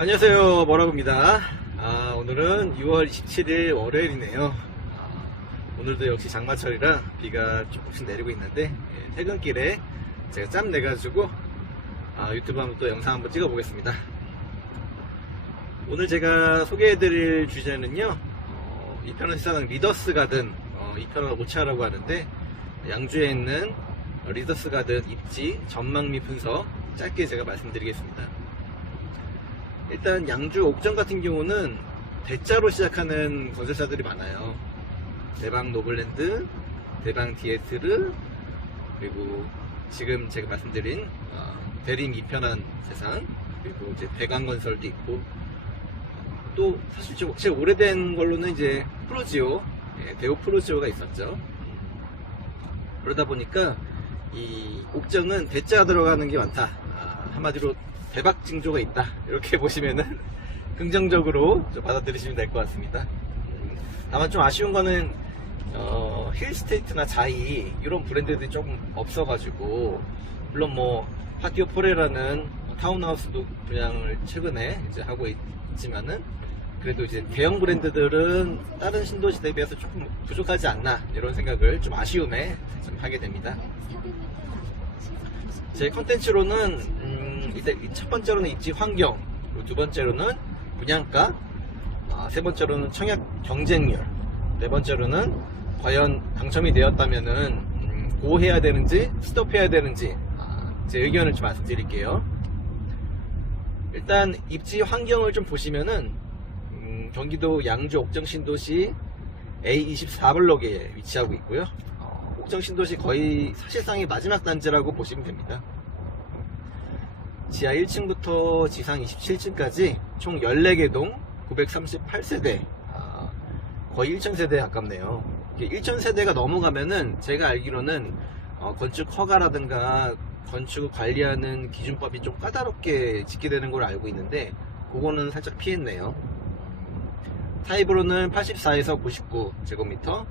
안녕하세요, 머라봅니다. 오늘은 6월 27일 월요일이네요. 오늘도 역시 장마철이라 비가 조금씩 내리고 있는데, 퇴근길에 제가 짬 내가지고 유튜브 한번 또 영상 한번 찍어보겠습니다. 오늘 제가 소개해드릴 주제는요, 이편원 시사당 리더스 가든, 이편원 오차라고 하는데, 양주에 있는 리더스 가든 입지 전망 및 분석 짧게 제가 말씀드리겠습니다. 일단 양주 옥정 같은 경우는 대자로 시작하는 건설사들이 많아요. 대방 노블랜드, 대방 디에트르, 그리고 지금 제가 말씀드린 대림 이편한 세상, 그리고 이제 대강건설도 있고, 또 사실 제일 오래된 걸로는 이제 프로지오, 대우 프로지오가 있었죠. 그러다 보니까 이 옥정은 대자 들어가는 게 많다. 한마디로 대박 징조가 있다, 이렇게 보시면은 긍정적으로 좀 받아들이시면 될 것 같습니다. 다만 좀 아쉬운 거는 힐스테이트나 자이 이런 브랜드들이 조금 없어가지고, 물론 뭐 파티오 포레라는 타운하우스도 분양을 최근에 이제 하고 있지만은, 그래도 이제 대형 브랜드들은 다른 신도시 대비해서 조금 부족하지 않나, 이런 생각을 좀 아쉬움에 좀 하게 됩니다. 제 컨텐츠로는 일단 첫 번째로는 입지 환경, 그리고 두 번째로는 분양가, 세 번째로는 청약 경쟁률, 네 번째로는 과연 당첨이 되었다면은 고해야 되는지 스톱해야 되는지 제 의견을 좀 말씀드릴게요. 일단 입지 환경을 좀 보시면은 경기도 양주 옥정 신도시 A24블록에 위치하고 있고요. 옥정 신도시 거의 사실상의 마지막 단지라고 보시면 됩니다. 지하 1층부터 지상 27층까지 총 14개 동 938세대, 거의 1천 세대에 가깝네요. 1천 세대가 넘어가면은 제가 알기로는 건축 허가라든가 건축을 관리하는 기준법이 좀 까다롭게 짓게 되는 걸 알고 있는데, 그거는 살짝 피했네요. 타입으로는 84에서 99제곱미터,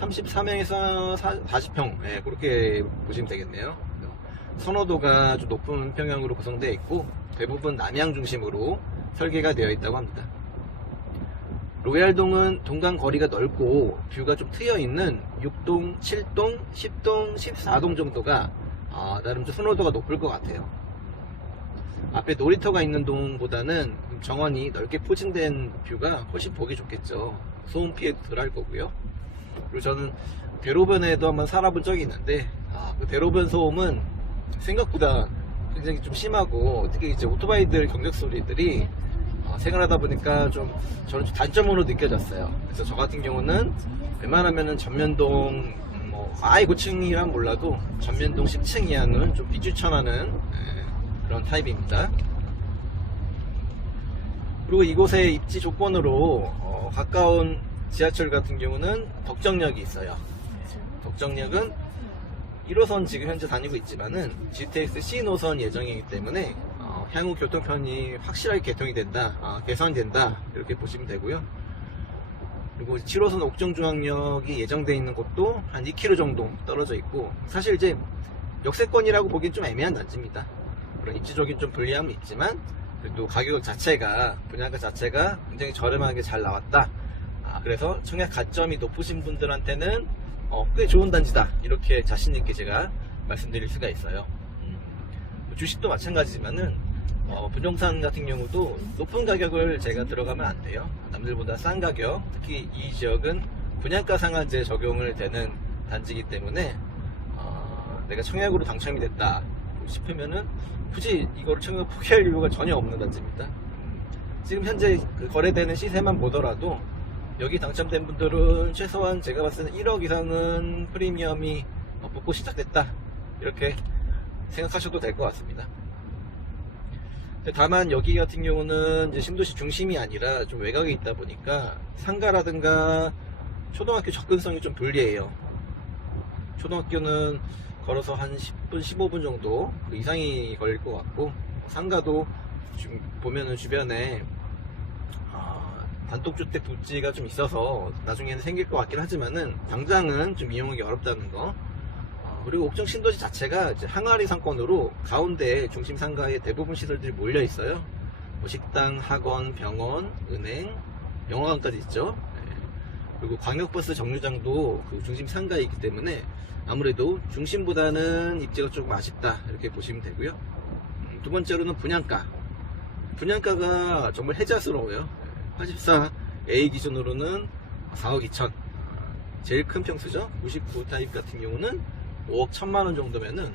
33평에서 40평, 그렇게 보시면 되겠네요. 선호도가 좀 높은 평형으로 구성되어 있고, 대부분 남향 중심으로 설계가 되어 있다고 합니다. 로얄동은 동강 거리가 넓고 뷰가 좀 트여 있는 6동, 7동, 10동, 14동 정도가 나름 좀 선호도가 높을 것 같아요. 앞에 놀이터가 있는 동보다는 정원이 넓게 포진된 뷰가 훨씬 보기 좋겠죠. 소음 피해도 덜 할 거고요. 그리고 저는 대로변에도 한번 살아본 적이 있는데, 그 대로변 소음은 생각보다 굉장히 좀 심하고, 특히 이제 오토바이들 경적 소리들이 생활하다 보니까 저는 좀 단점으로 느껴졌어요. 그래서 저 같은 경우는 웬만하면은 전면동 아예 고층이란 몰라도 전면동 10층 이하는 좀 비추천하는 그런 타입입니다. 그리고 이곳의 입지 조건으로 가까운 지하철 같은 경우는 덕정역이 있어요. 덕정역은 1호선 지금 현재 다니고 있지만은 GTX C 노선 예정이기 때문에 향후 교통편이 확실하게 개통이 된다, 개선된다, 이렇게 보시면 되고요. 그리고 7호선 옥정중앙역이 예정되어 있는 곳도 한 2km 정도 떨어져 있고, 사실 이제 역세권이라고 보기엔 좀 애매한 단지입니다. 그런 입지적인 좀 불리함은 있지만, 그래도 가격 자체가, 분양가 자체가 굉장히 저렴하게 잘 나왔다. 그래서 청약 가점이 높으신 분들한테는 꽤 좋은 단지다, 이렇게 자신있게 제가 말씀드릴 수가 있어요. 주식도 마찬가지지만은 부동산 같은 경우도 높은 가격을 제가 들어가면 안 돼요. 남들보다 싼 가격, 특히 이 지역은 분양가 상한제 적용을 되는 단지이기 때문에 내가 청약으로 당첨이 됐다 싶으면은 굳이 이거를 청약 포기할 이유가 전혀 없는 단지입니다. 지금 현재 그 거래되는 시세만 보더라도 여기 당첨된 분들은 최소한 제가 봤을 때는 1억 이상은 프리미엄이 붙고 시작됐다, 이렇게 생각하셔도 될 것 같습니다. 다만 여기 같은 경우는 이제 신도시 중심이 아니라 좀 외곽에 있다 보니까 상가라든가 초등학교 접근성이 좀 불리해요. 초등학교는 걸어서 한 10분, 15분 정도 그 이상이 걸릴 것 같고, 상가도 지금 보면은 주변에 단독주택 부지가 좀 있어서 나중에는 생길 것 같긴 하지만은 당장은 좀 이용하기 어렵다는 거, 그리고 옥정 신도시 자체가 이제 항아리 상권으로 가운데 중심 상가에 대부분 시설들이 몰려 있어요. 뭐 식당, 학원, 병원, 은행, 영화관까지 있죠. 그리고 광역버스 정류장도 그 중심 상가에 있기 때문에 아무래도 중심보다는 입지가 조금 아쉽다 이렇게 보시면 되고요. 두 번째로는 분양가가 정말 혜자스러워요. 84A 기준으로는 4억 2천, 제일 큰 평수죠. 99 타입 같은 경우는 5억 1천만원 정도면은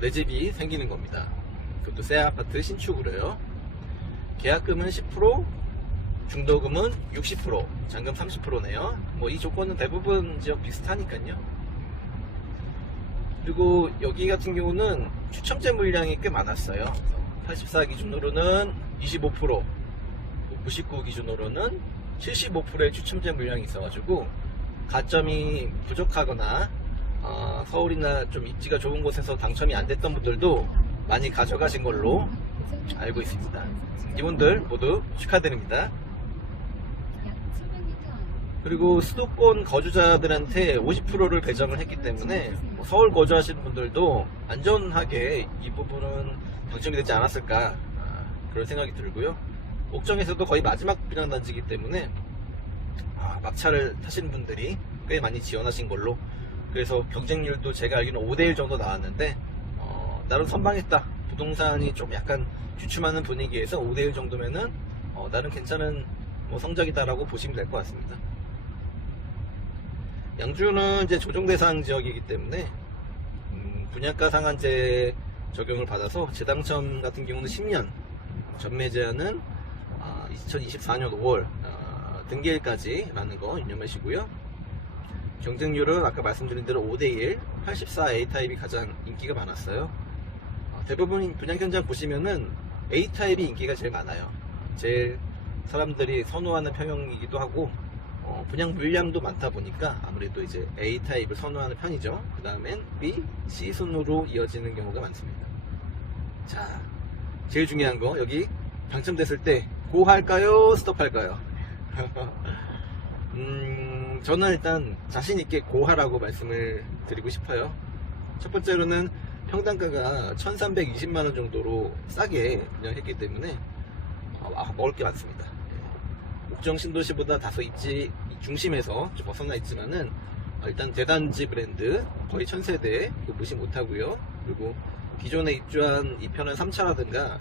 내 집이 생기는 겁니다. 그것도 새 아파트 신축으로요. 계약금은 10%, 중도금은 60%, 잔금 30%네요. 뭐 이 조건은 대부분 지역 비슷하니까요. 그리고 여기 같은 경우는 추첨제 물량이 꽤 많았어요. 84 기준으로는 25%, 99 기준으로는 75%의 추첨제 물량이 있어가지고 가점이 부족하거나 서울이나 좀 입지가 좋은 곳에서 당첨이 안 됐던 분들도 많이 가져가신 걸로 알고 있습니다. 이분들 모두 축하드립니다. 그리고 수도권 거주자들한테 50%를 배정을 했기 때문에 서울 거주하시는 분들도 안전하게 이 부분은 당첨이 되지 않았을까 그런 생각이 들고요. 옥정에서도 거의 마지막 분양단지이기 때문에 막차를 타시는 분들이 꽤 많이 지원하신 걸로, 그래서 경쟁률도 제가 알기로는 5대1 정도 나왔는데 나름 선방했다. 부동산이 좀 약간 주춤하는 분위기에서 5대1 정도면은 나름 괜찮은 성적이다라고 보시면 될 것 같습니다. 양주는 이제 조정 대상 지역이기 때문에 분양가 상한제 적용을 받아서 재당첨 같은 경우는 10년, 전매 제한은 2024년 5월 등기일까지라는 거 유념하시고요. 경쟁률은 아까 말씀드린 대로 5대1, 84A 타입이 가장 인기가 많았어요. 대부분 분양 현장 보시면은 A 타입이 인기가 제일 많아요. 제일 사람들이 선호하는 평형이기도 하고 분양 물량도 많다 보니까 아무래도 이제 A 타입을 선호하는 편이죠. 그 다음엔 B, C 순으로 이어지는 경우가 많습니다. 자, 제일 중요한 거, 여기 당첨됐을 때 고 할까요? 스톱 할까요? 저는 일단 자신있게 고 하라고 말씀을 드리고 싶어요. 첫 번째로는 평당가가 1320만원 정도로 싸게 분양했기 때문에 먹을 게 많습니다. 옥정 신도시보다 다소 입지 중심에서 좀 벗어나 있지만은 일단 대단지 브랜드 거의 1000세대 무시 못하고요. 그리고 기존에 입주한 2편은 3차라든가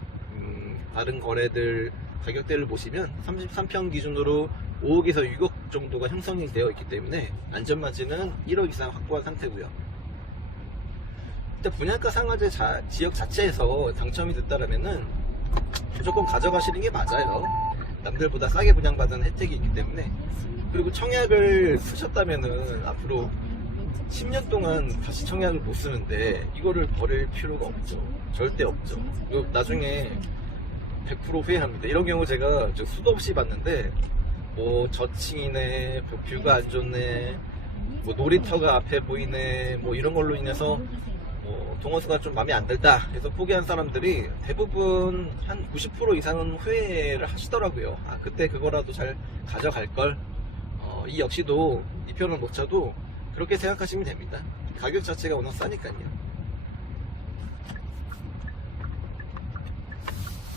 다른 거래들 가격대를 보시면 33평 기준으로 5억에서 6억 정도가 형성이 되어 있기 때문에 안전마진은 1억 이상 확보한 상태고요. 일단 분양가 상한제 지역 자체에서 당첨이 됐다라면은 무조건 가져가시는 게 맞아요. 남들보다 싸게 분양받은 혜택이 있기 때문에. 그리고 청약을 쓰셨다면은 앞으로 10년 동안 다시 청약을 못 쓰는데 이거를 버릴 필요가 없죠. 절대 없죠. 이거 나중에 100% 후회합니다. 이런 경우 제가 수도 없이 봤는데 뭐 저층이네, 뷰가 안 좋네, 뭐 놀이터가 앞에 보이네, 뭐 이런 걸로 인해서 동호수가 좀 마음에 안 들다 해서 포기한 사람들이 대부분 한 90% 이상은 후회를 하시더라고요. 그때 그거라도 잘 가져갈걸. 이 역시도 이 편을 못 쳐도 그렇게 생각하시면 됩니다. 가격 자체가 워낙 싸니까요.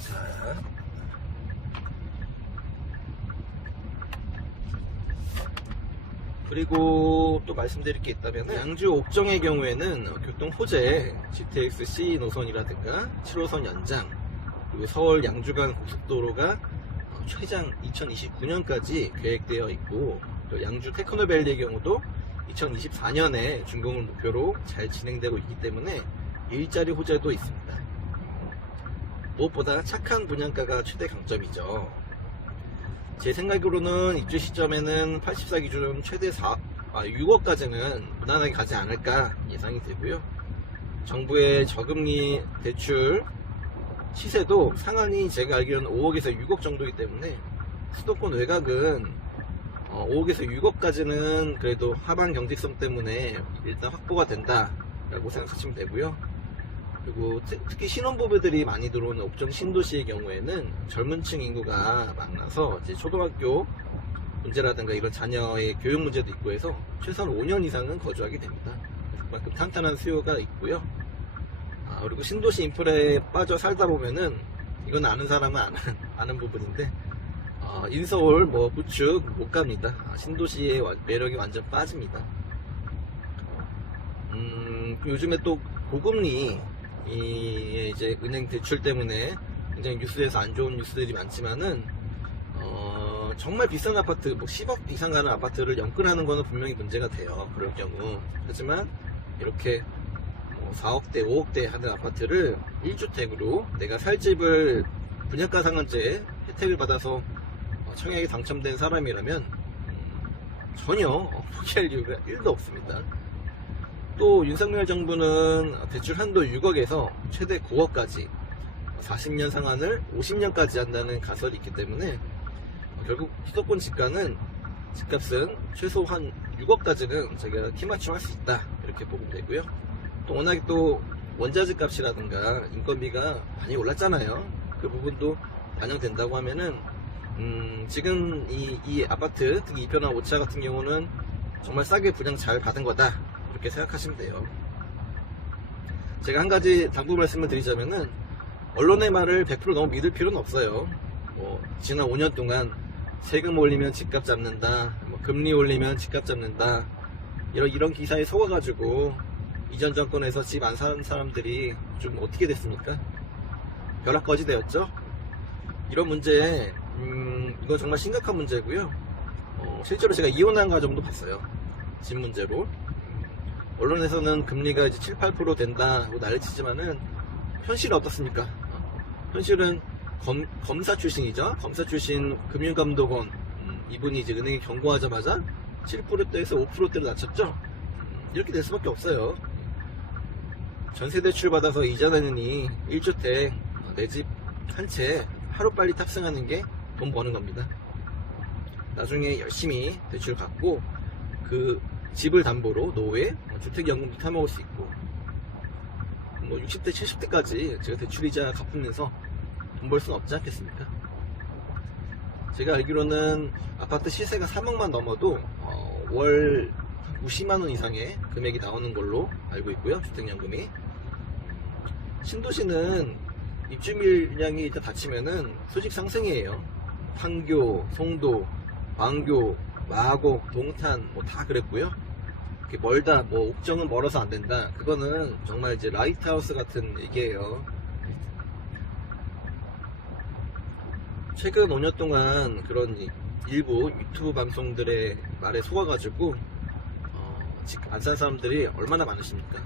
자, 그리고 또 말씀드릴 게 있다면 양주 옥정의 경우에는 교통 호재 GTX-C 노선이라든가 7호선 연장, 그리고 서울 양주 간 고속도로가 최장 2029년까지 계획되어 있고, 또 양주 테크노밸리의 경우도 2024년에 준공을 목표로 잘 진행되고 있기 때문에 일자리 호재도 있습니다. 무엇보다 착한 분양가가 최대 강점이죠. 제 생각으로는 입주 시점에는 84 기준 최대 6억까지는 무난하게 가지 않을까 예상이 되고요. 정부의 저금리 대출 시세도 상한이 제가 알기로는 5억에서 6억 정도이기 때문에 수도권 외곽은 5억에서 6억까지는 그래도 하반 경직성 때문에 일단 확보가 된다라고 생각하시면 되고요. 그리고 특히 신혼부부들이 많이 들어오는 옥정 신도시의 경우에는 젊은 층 인구가 많아서 이제 초등학교 문제라든가 이런 자녀의 교육 문제도 있고 해서 최소한 5년 이상은 거주하게 됩니다. 그만큼 탄탄한 수요가 있고요. 그리고 신도시 인프라에 빠져 살다 보면은 이건 아는 사람은 아는 부분인데, 인서울, 뭐, 구축 못 갑니다. 신도시의 매력이 완전 빠집니다. 요즘에 또 고금리, 이제 은행 대출 때문에 굉장히 뉴스에서 안 좋은 뉴스들이 많지만은, 정말 비싼 아파트, 뭐 10억 이상 가는 아파트를 연끌하는 거는 분명히 문제가 돼요. 그럴 경우. 하지만, 이렇게, 4억대, 5억대 하는 아파트를 1주택으로 내가 살 집을 분양가 상한제 혜택을 받아서 청약에 당첨된 사람이라면 전혀 포기할 이유가 1도 없습니다. 또 윤석열 정부는 대출 한도 6억에서 최대 9억까지 40년 상한을 50년까지 한다는 가설이 있기 때문에 결국 수도권 집값은 최소 한 6억까지는 저희가 키맞춤 할 수 있다, 이렇게 보면 되고요. 또 워낙에 또 원자재 값이라든가 인건비가 많이 올랐잖아요. 그 부분도 반영된다고 하면은 지금 이 아파트, 특히 2편한 5차 같은 경우는 정말 싸게 분양 잘 받은 거다, 이렇게 생각하시면 돼요. 제가 한 가지 당부 말씀을 드리자면은, 언론의 말을 100% 너무 믿을 필요는 없어요. 지난 5년 동안 세금 올리면 집값 잡는다, 금리 올리면 집값 잡는다, 이런 기사에 속아가지고 이전 정권에서 집 안 사는 사람들이 좀 어떻게 됐습니까? 벼락거지 되었죠? 이런 문제, 이건 정말 심각한 문제고요. 실제로 제가 이혼한 가정도 봤어요. 집 문제로. 언론에서는 금리가 이제 7, 8% 된다고 난리치지만은 현실은 어떻습니까? 현실은 검사 출신이죠. 검사 출신 금융감독원, 이분이 이제 은행에 경고하자마자 7%대에서 5%대로 낮췄죠. 이렇게 될 수밖에 없어요. 전세대출 받아서 이자 내느니 1주택 내 집 한 채 하루빨리 탑승하는 게 돈 버는 겁니다. 나중에 열심히 대출 갚고 그 집을 담보로 노후에 주택연금도 타먹을 수 있고, 60대 70대까지 제가 대출이자 갚으면서 돈 벌 수는 없지 않겠습니까? 제가 알기로는 아파트 시세가 3억만 넘어도 월 90만원 이상의 금액이 나오는 걸로 알고 있고요. 주택연금이. 신도시는 입주밀량이 일단 닫히면은 수직 상승이에요. 판교, 송도, 왕교, 마곡, 동탄 뭐 다 그랬고요. 이렇게 멀다, 뭐 옥정은 멀어서 안 된다, 그거는 정말 이제 라이트하우스 같은 얘기예요. 최근 5년 동안 그런 일부 유튜브 방송들의 말에 속아가지고 안 산 사람들이 얼마나 많으십니까?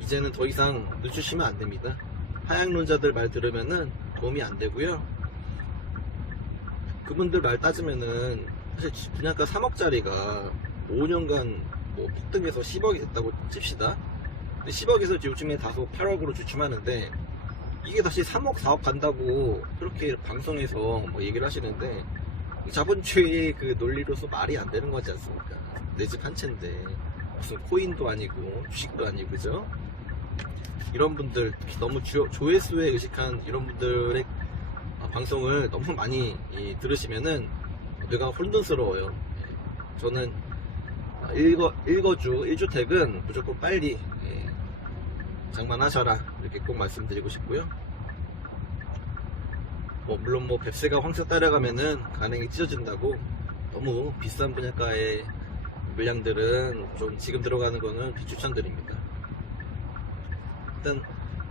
이제는 더 이상 늦추시면 안 됩니다. 하향론자들 말 들으면은 도움이 안 되고요. 그분들 말 따지면은 사실 분양가 3억짜리가 5년간 뭐 폭등해서 10억이 됐다고 칩시다. 근데 10억에서 요즘에 다소 8억으로 주춤하는데, 이게 다시 3억, 4억 간다고 그렇게 방송에서 뭐 얘기를 하시는데, 자본주의 그 논리로서 말이 안 되는 거지 않습니까? 내 집 한 채인데 무슨 코인도 아니고 주식도 아니고, 그죠? 이런 분들, 너무 조회수에 의식한 이런 분들의 방송을 너무 많이 들으시면은 뇌가 혼돈스러워요. 저는 1주택은 무조건 빨리 장만하셔라, 이렇게 꼭 말씀드리고 싶고요. 물론 뱁새가 황새 따라가면은 간행이 찢어진다고 너무 비싼 분양가의 물량들은 좀 지금 들어가는 거는 비추천드립니다. 일단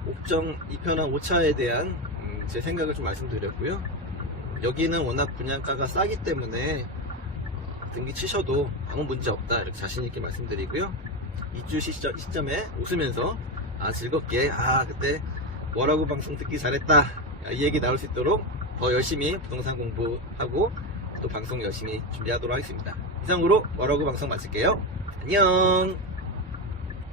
옥정 2편한 5차에 대한 제 생각을 좀 말씀드렸고요. 여기는 워낙 분양가가 싸기 때문에 등기 치셔도 아무 문제 없다, 이렇게 자신있게 말씀드리고요. 입주 시점에 웃으면서 즐겁게 그때 뭐라고 방송 듣기 잘했다, 이 얘기 나올 수 있도록 더 열심히 부동산 공부하고 또 방송 열심히 준비하도록 하겠습니다. 이상으로 뭐라고 방송 마칠게요. 안녕.